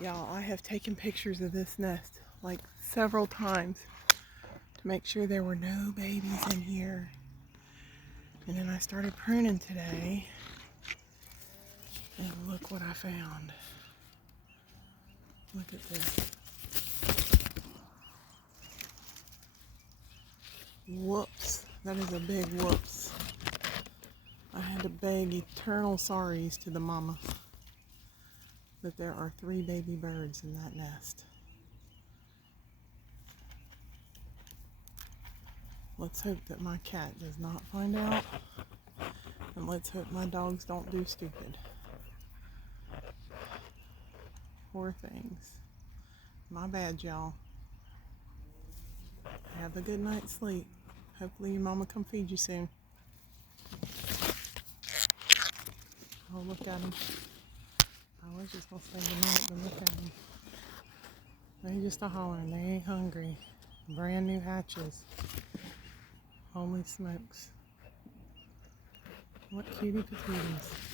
Y'all, I have taken pictures of this nest like several times to make sure there were no babies in here. And then I started pruning today. And look what I found. Look at this. Whoops. That is a big whoops. I had to beg eternal sorries to the mama that there are 3 baby birds in that nest. Let's hope that my cat does not find out. And let's hope my dogs don't do stupid. Poor things. My bad, y'all. Have a good night's sleep. Hopefully your mama come feed you soon. Oh, look at them. I was just gonna say goodnight, but look at them. They just a hollering. They ain't hungry. Brand new hatches. Holy smokes. What cutie patooties.